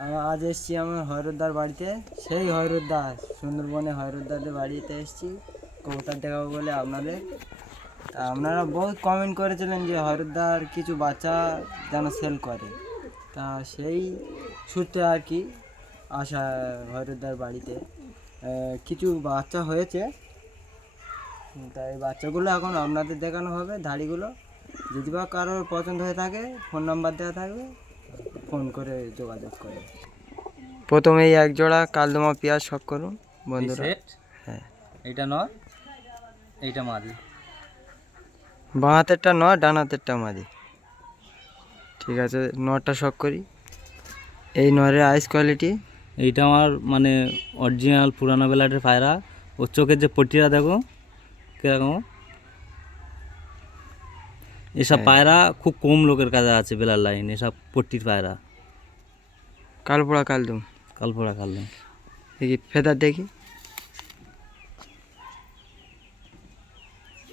আজ এসছি আমি হরদার বাড়িতে, সেই হরদার সুন্দরবনে হরদাদের বাড়িতে এসছি কবুতর দেখাবো বলে আপনাদের। তা আপনারা বহুত কমেন্ট করেছিলেন যে হরদার কিছু বাচ্চা যেন সেল করে, তা সেই সূত্রে আর কি আসা হরদার বাড়িতে। কিছু বাচ্চা হয়েছে, তাই বাচ্চাগুলো এখন আপনাদের দেখানো হবে ধাড়িগুলো। যদি বা কারোর পছন্দ হয়ে থাকে ফোন নাম্বার দেওয়া থাকবে, ফোন করে যোগাযোগ করে। প্রথমে এই এক জোড়া কালদমা পেঁয়াজ শখ করুন বন্ধুরা। হ্যাঁ, এইটা নয়, এইটা মাদি। বাঁ হাতেরটা নয়, ডান হাতেরটা মাদি। ঠিক আছে, নটা শখ করি। এই নরের আইস কোয়ালিটি, এইটা আমার মানে অরিজিনাল পুরানো বেলাটের পায়রা। ওর চোখের যে পট্টিটা দেখো কীরকম। এসব পায়রা খুব কম লোকের কাছে আছে বেলার লাইন, এসব পট্টির পায়রা। কালপোড়া কালদম, কালপোড়া কালদম। দেখি ফেদার দেখি,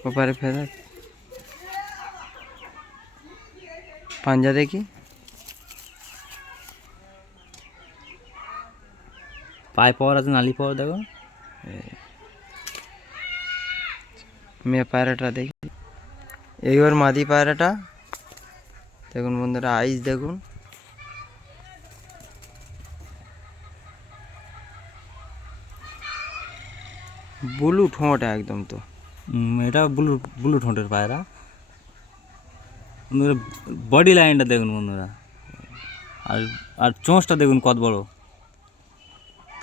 ওপারে ফেদার, পাঞ্জা দেখি, পায়ে পাওয়ার আছে, নালি পাওয়ার দেখো। মেয়ে পায়রাটা দেখি, এইবার মাদি পায়রাটা দেখুন বন্ধুরা, আইস দেখুন। ব্লু ঠোঁট একদম। তো এটা ব্লু ব্লু ঠোঁটের পায়রা। বন্ধুরা বডি লাইনটা দেখুন বন্ধুরা, আর আর চোঁচটা দেখুন কত বড়।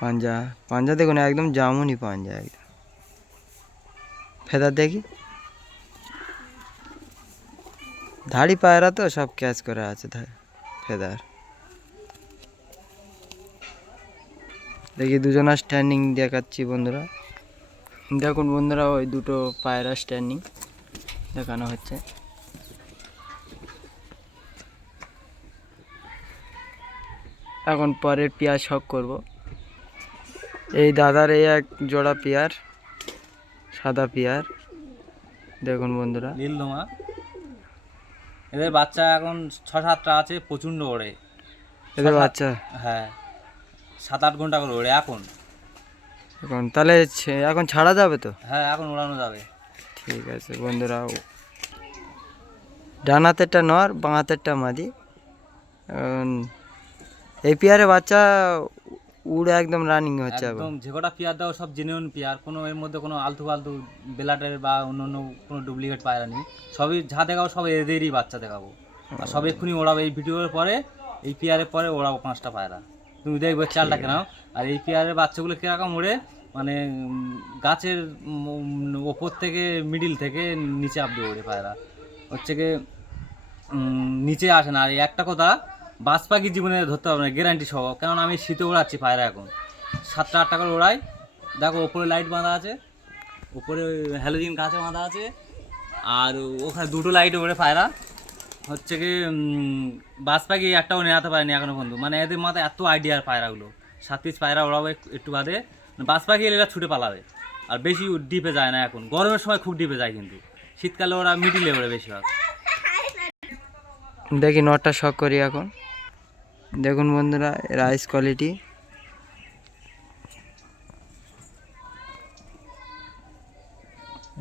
পাঞ্জা, পাঞ্জা দেখুন একদম জামুনি পাঞ্জা একদম। ফেদার দেখি, ধাড়ি পায়রা তো সব ক্যাচ করে আছে ফেদার। দেখি দুজনা স্ট্যান্ডিং দেখাচ্ছি বন্ধুরা, দেখুন বন্ধুরা ওই দুটো পায়রা স্ট্যান্ডিং দেখানো হচ্ছে। এখন পরের পেয়ার শখ করব। এই দাদার এই এক জোড়া পেয়ার, সাদা পেয়ার দেখুন বন্ধুরা। নীলদমা। এদের বাচ্চা এখন 6-7টা আছে, প্রচণ্ড ওড়ে এদের বাচ্চা। হ্যাঁ, 7-8 ঘন্টা করে ওড়ে এখন। এখন তাহলে এখন ছাড়া যাবে তো? হ্যাঁ, এখন ওড়ানো যাবে। ঠিক আছে বন্ধুরা, ডান হাতেরটা নর, বাঁ হাতেরটা মাদি। এই পেয়ারে বাচ্চা উড়ে একদম রানিং হচ্ছে। একদম যে কটা পেয়ার দাও সব জেনুইন পেয়ার, কোনো এর মধ্যে কোনো আলতু ফালতু বেলাটের বা অন্য অন্য কোনো ডুপ্লিকেট পায়রা নেই। সবই যা দেখাবো সব এদেরই বাচ্চা দেখাবো, আর সব এক্ষুনি ওড়াবো। এই ভিডিওর পরে, এই পেয়ারের পরে ওড়াবো 5টা পায়রা, তুমি দেখবে চালটা কেন। আর এই পেয়ারের বাচ্চাগুলো কীরকম ওড়ে, মানে গাছের ওপর থেকে মিডিল থেকে নিচে অব্দি ওড়ে পায়রা, হচ্ছে কি নিচে আসে না। আর এই একটা কথা, বাজ পাখি জীবনে ধরতে হবে না গ্যারান্টি সহ, কারণ আমি শীতে ওড়াচ্ছি পায়রা এখন 7টা-8টা করে ওড়াই। দেখো ওপরে লাইট বাঁধা আছে, উপরে হ্যালোজিন গাছে বাঁধা আছে, আর ওখানে দুটো লাইট ওড়ে পায়রা। হচ্ছে কি বাজ পাখি একটাও নেওয়াতে পারেনি এখনো পর্যন্ত, মানে এদের মাথায় এত আইডিয়ার পায়রাগুলো। 7 পিস পায়রা ওড়াবে একটু বাদে, বাজ পাখি এরা ছুটে পালাবে। আর বেশি ডিপে যায় না এখন, গরমের সময় খুব ডিপে যায়, কিন্তু শীতকালে ওরা মিডিলে ওড়ে বেশিরভাগ। দেখি নটটা শখ করি এখন। দেখুন বন্ধুরা রাইস কোয়ালিটি,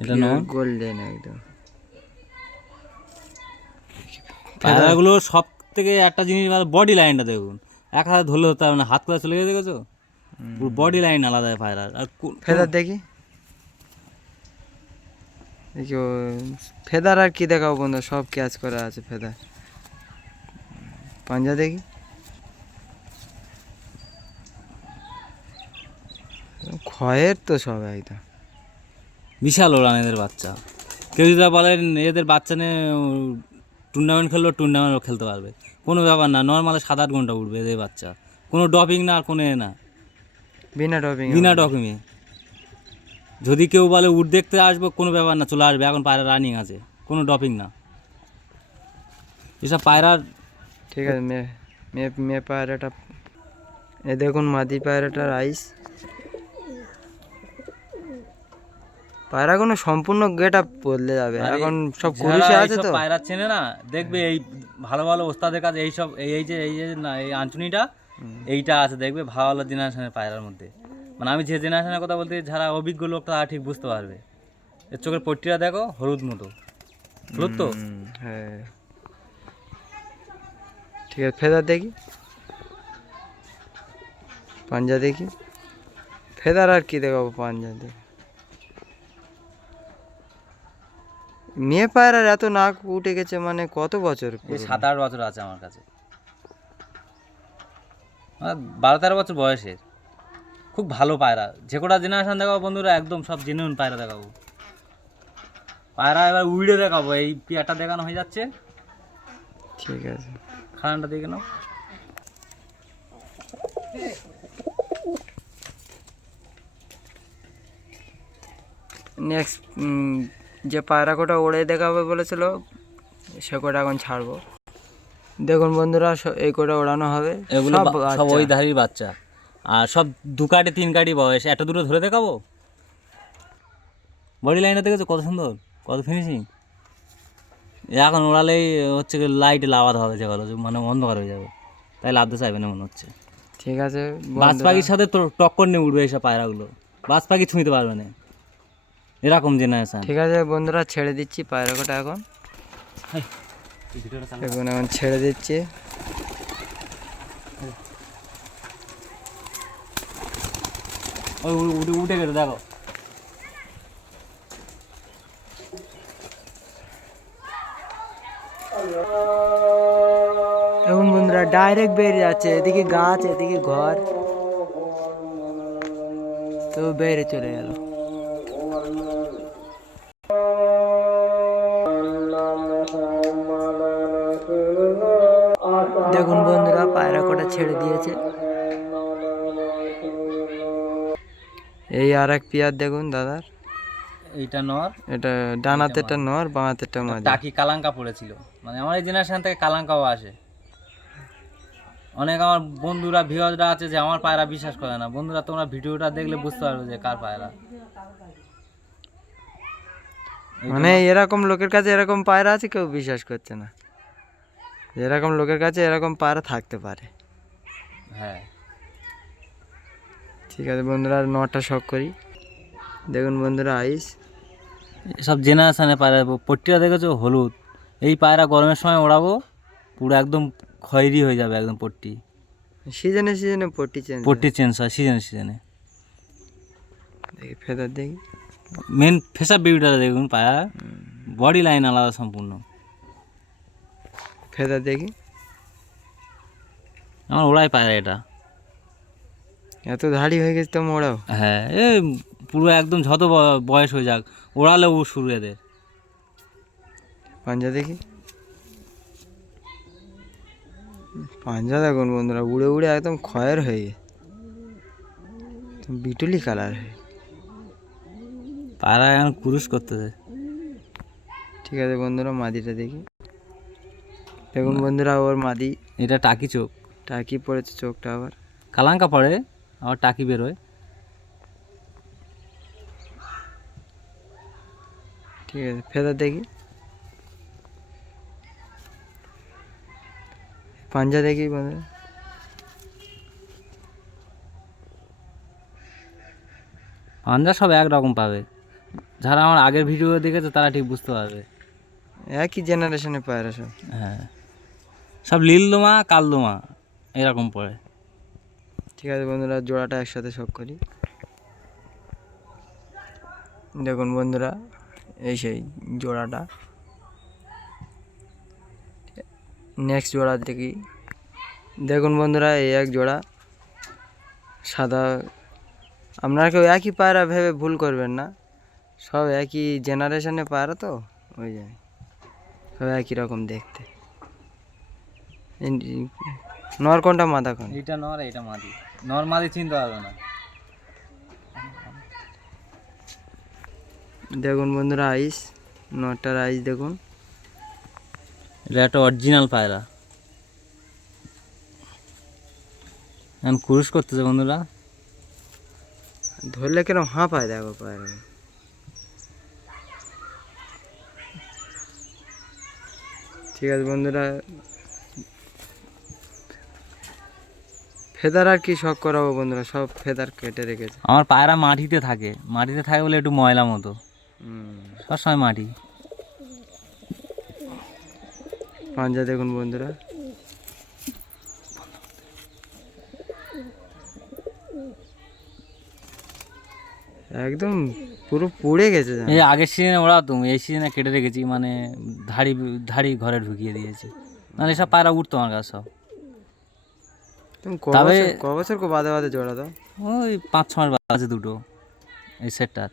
এটা নয় গোল্ডেন একদম। পায়রাগুলো সব থেকে একটা জিনিস, বডি লাইনটা দেখুন। এক হাতে ধরলে হতে হবে না, হাত করে চলে গেছে, দেখেছো? পুরো বডি লাইন আলাদা পায়রার। আর ফেদার দেখি, দেখি ফেদার আর কি দেখাবো বন্ধু, সব ক্যাচ করা আছে ফেদার। পাঞ্জা দেখি, ক্ষয়ের তো সব একদম। বিশাল ওড়ান এদের বাচ্চা। কেউ যদি বলেন এদের বাচ্চা নিয়ে টুর্নামেন্ট খেললেও টুর্নামেন্টও খেলতে পারবে, কোনো ব্যাপার না। নর্মালে 7-8 ঘন্টা উঠবে এদের বাচ্চা, কোনো ডপিং না আর কোনো এ না, বিনা ডপিং। বিনা ডপিংয়ে। যদি কেউ বলে উঠ দেখতে আসবো, কোনো ব্যাপার না, চলে আসবে। এখন পায়রা রানিং আছে, কোনো ডপিং না এসব পায়রার। ঠিক আছে, মেয়ে পায়রাটা এ দেখুন, মাদি পায়রাটার আইস। পায়রাগুলো সম্পূর্ণ গেট আপ বদলে যাবে, এখন সব কুরুশে আছে তো। পায়রা চেনে না, দেখবে এই ভালো ভালো ওস্তাদের কাছে এইসব এই যে না এই আঞ্চনিটা এইটা আছে দেখবে ভালো জেনারেশনের পায়রার মধ্যে। মানে আমি যে জেনারেশনের কথা বলতে, যারা অভিজ্ঞ লোক তারা ঠিক বুঝতে পারবে। এর চোখের পট্টিটা দেখো হলুদ মতো, হলুদ তো। হ্যাঁ ঠিক আছে, ফেদার দেখি, পাঞ্জা দেখি, ফেদার আর কি দেখাবো, পাঞ্জা দেখি। মেয়ে পায়রার এত নাক উঠে গেছে, মানে কত বছর? এই 7-8 বছর আছে আমার কাছে, 12-13 বছর বয়সের। খুব ভালো পায়রা। যে কটা জেনারেশন দেখাবো বন্ধুরা, একদম সব জেনুইন পায়রা দেখাবো। পায়রা এবার উইড়ে দেখাবো। এই পেয়ারটা দেখানো হয়ে যাচ্ছে, ঠিক আছে। খানাটা দেখে নাও। নেক্সট যে পায়রা কোটা ওড়ে দেখাবে বলেছিল, সে কোটা এখন ছাড়বো। দেখুন বন্ধুরা, এই কোটা ওড়ানো হবে। এগুলো সব ওই ধারির বাচ্চা, আর সব 2 কাঠি 3 কাঠি বয়স। এত দূরে ধরে দেখাবো। বডি লাইনটা দেখেছো কত সুন্দর, কত ফিনিশিং। এখন ওড়ালেই হচ্ছে লাইটে লাভাতে হবে, যেগুলো মানে অন্ধকার হয়ে যাবে, তাই লাভতে চাইবে না মনে হচ্ছে। ঠিক আছে, বাজ পাখির সাথে তো টক্কর নিয়ে উঠবে এইসব পায়রাগুলো, বাজ পাখি ছুঁইতে পারবে না, এরকম জেনারেশন। ঠিক আছে বন্ধুরা, ছেড়ে দিচ্ছি পায়রা কোটা এখন। এখন ছেড়ে দিচ্ছি। ওই উঠে গেছে দেখো। এখন বন্ধুরা ডাইরেক্ট বেরিয়ে যাচ্ছে, এদিকে গাছ এদিকে ঘর, তো বেরিয়ে চলে গেল। দেখুন বন্ধুরা, পায়রা কটা ছেড়ে দিয়েছে। এই আর এক পেয়ার দেখুন দাদার, এইটা নর, এটা ডানাতেরটা নর, বাঁহাতেরটা মাদি। টাকি কালাঙ্কা পড়েছিল। মানে আমার এই জেনারেশন থেকে কালাঙ্কাও আসে। অনেক আমার বন্ধুরা ভিউয়াররা আছে যে আমার পায়রা বিশ্বাস করে না। বন্ধুরা, তোমরা ভিডিওটা দেখলে বুঝতে পারবে যে কার পায়রা। মানে এরকম লোকের কাছে এরকম পায়রা আছে, কেউ বিশ্বাস করছে না। এরকম লোকের কাছে এরকম পায়রা থাকতে পারে। হ্যাঁ ঠিক আছে বন্ধুরা, আর নটা শখ করি। দেখুন বন্ধুরা, আইস সব জেনারেশনে পায়রা। পট্টিটা দেখেছো হলুদ। এই পায়রা গরমের সময় ওড়াবো, পুরো একদম খয়েরি হয়ে যাবে একদম পট্টি। সিজনে সিজনে পট্টি চেঞ্জ হয় সিজনে সিজনে। দেখি ফেদার দেখি, মেন ফেসা বিউটিটা দেখুন পায়রা, বডি লাইন আলাদা সম্পূর্ণ। ফেদার দেখি, আমার ওড়াই পায়রা এটা। এত ধাড়ি হয়ে গেছে তো মোড়াও। হ্যাঁ, এ পুরো একদম যত বয়স হয়ে যাক ওড়ালে ও শুরু এদের। পাঞ্জা দেখি, পাঞ্জা দেখুন বন্ধুরা, উড়ে উড়ে একদম খয়ের হয়ে গেছে, বিটুলি কালার হয়ে। পায়রা এখন কুরুশ করতেছে। ঠিক আছে বন্ধুরা, মাদিটা দেখি। দেখুন বন্ধুরা, ওর মাদি। এটা টাকি চোখ, টাকি পড়েছে চোখটা, আবার কালাঙ্কা পড়ে, আবার টাকি বেরোয়। ঠিক আছে, ফেদার দেখি, পাঞ্জা দেখি বন্ধুরা। পাঞ্জা সব একরকম পাবে, যারা আমার আগের ভিডিও দেখেছে তারা ঠিক বুঝতে পারবে। একই জেনারেশনে পায়রা সব। হ্যাঁ, সব লীলদোমা কালদোমা এরকম পড়ে। ঠিক আছে বন্ধুরা, জোড়াটা একসাথে শখ করি। দেখুন বন্ধুরা, এই সেই জোড়াটা। নেক্সট জোড়া দেখি। দেখুন বন্ধুরা, এই এক জোড়া সাদা। আপনারা কেউ একই পায়রা ভেবে ভুল করবেন না, সব একই জেনারেশনে পায়রা তো, ওই জন্য সব একই রকম দেখতে। নর কোনটা মাদা কোন? এইটা নর, এইটা মাদি। নর মাদি চিনতে পারবে না। দেখুন বন্ধুরা, আইস, নটার আইস দেখুন। এটা একটা অরিজিনাল পায়রা। এখন কুরুশ করতেছে বন্ধুরা। ধরলে কেরম হাঁ পায়, দেখো পায়রা। ঠিক আছে বন্ধুরা, ফেদার আর কি শখ করাবো বন্ধুরা, সব ফেদার কেটে রেখেছে। আমার পায়রা মাটিতে থাকে বলে একটু ময়লা মতো, সবসময় মাটি। পাঞ্জা দেখুন বন্ধুরা, একদম পুরো পুড়ে গেছে জানো। এই আগের সিজনে ওড়াতুম, এই সিজনে কেটে রেখেছি, মানে ধাড়ি ধাড়ি ঘরে ঢুকিয়ে দিয়েছি, নাহলে সব পায়রা উঠতো আমার কাছে সব। তুমি তবে- ক বছর বাদে বাদে জোড়া দাও? ওই 5-6 মাস বাজে দুটো এই সেটটার।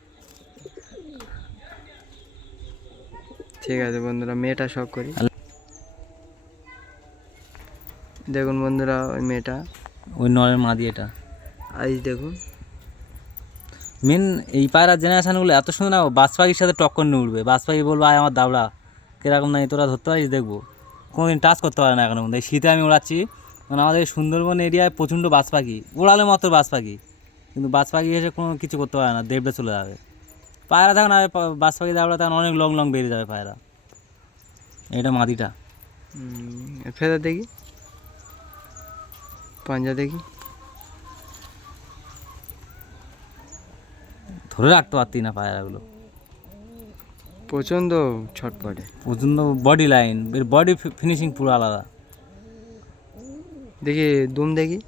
ঠিক আছে বন্ধুরা, মেয়েটা শখ করি। দেখুন বন্ধুরা, ওই মেয়েটা ওই নরের মাদি এটা। আইস দেখুন। মেন এই পায়রার জেনারেশানগুলো এত সুন্দর না, বাজ পাখির সাথে টক্কর নিয়ে উঠবে। বাজ পাখি বলবো আয় আমার দাবড়া, কীরকম নাই তোরা ধরতে পারিস দেখবো, কোনোদিন টাচ করতে পারে না এখনো পর্যন্ত। এই শীতে আমি ওড়াচ্ছি, মানে আমাদের সুন্দরবন এরিয়ায় প্রচণ্ড বাজ পাখি, ওড়ালে মাত্র বাজ পাখি, কিন্তু বাজ পাখি এসে কোনো কিছু করতে পারে না, দেবড়ে চলে যাবে। পায়রা থাকুন আর বাজ পাখি দাবড়া তখন অনেক লং লং বেরিয়ে যাবে পায়রা। এটা মাদিটা। ফেদার দেখি, পাঞ্জা দেখি। ধরে রাখতে পারতি না পায়রাগুলো, প্রচণ্ড ছটপটে। প্রচণ্ড বডি লাইন, এর বডি ফিনিশিং পুরো আলাদা। দেখি দুম দেখি,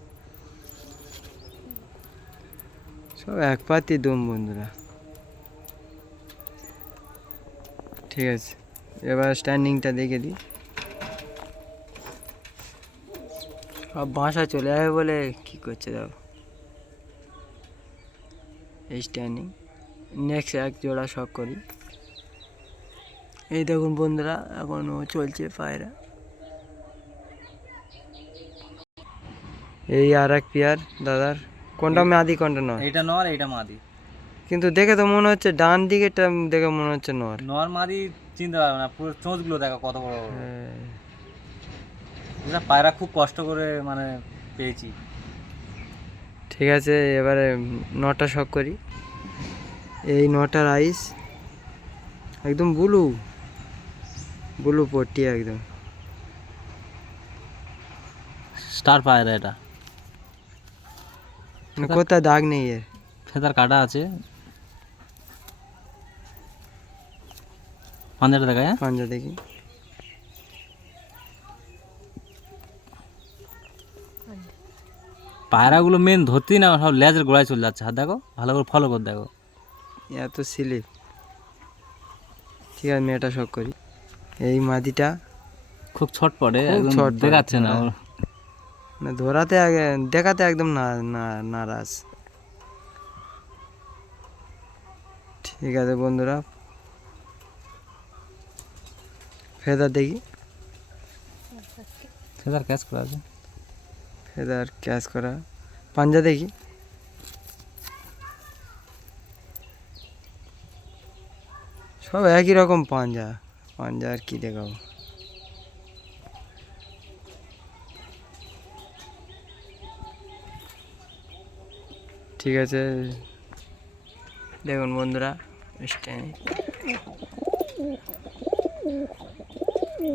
সব এক পাতি দুম বন্ধুরা। ঠিক আছে, এবার স্ট্যান্ডিংটা দেখে দিই। সব বাসা চলে যাবে বলে কি করছে দেখো, এই স্ট্যান্ডিং। নেক্সট এক জোড়া শখ করি। এই দেখুন বন্ধুরা, এখনও চলছে পায়রা। এই আর এক পেয়ার দাদার, কোনটা মাদি কোনটা নয়? এইটা নর, এইটা মাদি। কিন্তু দেখে তো মনে হচ্ছে ডান দিকেটা দেখে মনে হচ্ছে নর। নর মাদি চিনতে পারবে না, পুরো চোঁচগুলো দেখো কত বড় বড়। হ্যাঁ। এটা পায়রা খুব কষ্ট করে মানে পেয়েছি। ঠিক আছে, এবারে নটা শখ করি। এই নটার আইস একদম ব্লু ব্লু পট্টি একদম। স্টার পায়রা এটা, কোথায় দাগ নেই এর। ফেদার কাটা আছে। পাঞ্জাটা দেখায়, হ্যাঁ? পাঞ্জা দেখি। পায়রাগুলো মেন ধরতেই না, সব লেজের গোড়ায় চলে যাচ্ছে। হাত দেখো ভালো করে, ফলো করে দেখো। এত স্লিপ। ঠিক আছে, মেয়েটা শখ করি। এই মাদিটা খুব ছটপটে, খুব একদম ছটপটে, দেখাচ্ছে না হ্যাঁ। ওর। না ধরাতে আগে দেখাতে একদম নারাজ। ঠিক আছে বন্ধুরা, ফেদার দেখি। ফেদার ক্যাচ করা আছে। ফেদার ক্যাচ করা। পাঞ্জা দেখি। সব একই রকম পাঞ্জা, পাঞ্জা আর কি দেখাবো। ঠিক আছে, দেখুন বন্ধুরা,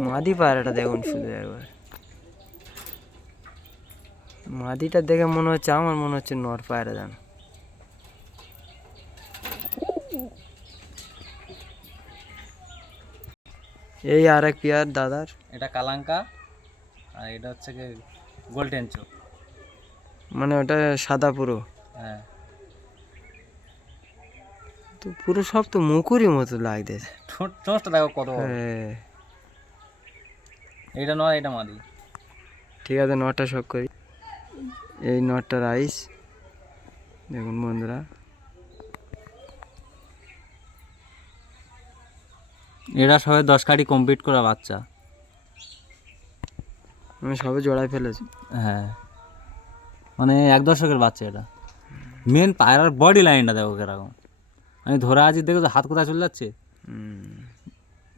মাদি পায়রাটা দেখুন শুধু একবার। মাদিটা দেখে মনে হচ্ছে, আমার মনে হচ্ছে নর পায়রা জানো। এই আর এক পেয়ার দাদার। এটা কালাঙ্কা, আর এটা হচ্ছে কি গোল্ডেন চো। মানে ওটা সাদা পুরো, হ্যাঁ, তো পুরো সব তো মুকুরি মতো লাগতেছে। চোঁচটা দেখো কত বড়। হ্যাঁ। এইটা নয়, এটা মাদি। ঠিক আছে, নটা শখ করি। এই নটার আইস দেখুন বন্ধুরা। এরা সবাই 10 কাঠি কমপ্লিট করা বাচ্চা। আমি সবে জোড়ায় ফেলেছি। হ্যাঁ, মানে 1 দশকের বাচ্চা এটা। মেন পায়রার বডি লাইনটা দেখো কিরকম, আমি ধরে আছি দেখো তো হাত কোথায় চলে যাচ্ছে।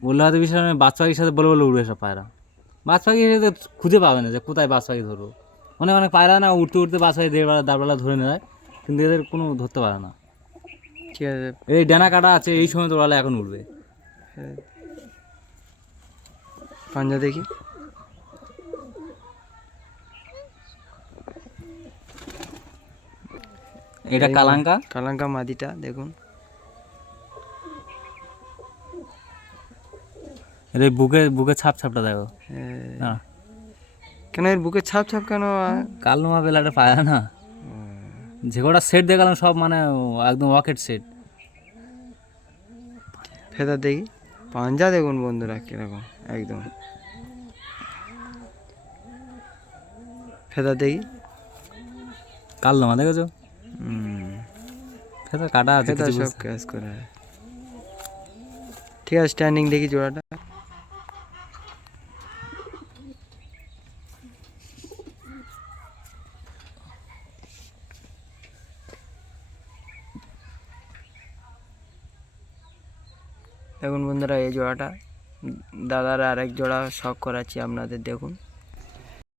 বললে হয়তো বিষয় বাজ পাখির সাথে বলে বলে উড়বে সব পায়রা। বাজ পাখি এসে খুঁজে পাবে না যে কোথায় বাজ পাখি ধরবো। অনেক অনেক পায়রা না উঠতে উঠতে বাজ পাখি দেড়বেলা দাঁড়বেলা ধরে নেয়, কিন্তু এদের কোনো ধরতে পারে না। ঠিক আছে, এই ডানা কাটা আছে, এই সময় তোরালে এখন উঠবে। পাঞ্জা দেখি। এটা কালাঙ্কা। কালাঙ্কা মাদিটা দেখুন, এর এই বুকে ছাপ ছাপটা দেখো। হ্যাঁ, কেন এর বুকে ছাপ ছাপ কেন? কালনুমা বেলাটা পায় না, যে কটা সেট দেখালাম সব মানে একদম ওয়াকেট সেট। ফেদা দেখি, পাঞ্জা দেখুন বন্ধুরা কিরকম একদম। ফেদা দেখি, কালনুমা দেখেছো? ফেদা কাটা আছে, ফেদা কিছু সব ক্যাশ করে। ঠিক আছে, স্ট্যান্ডিং দেখি জোড়াটা। দেখুন বন্ধুরা এই জোড়াটা, দাদার আরেক জোড়া শখ করাচ্ছি আপনাদের, দেখুন।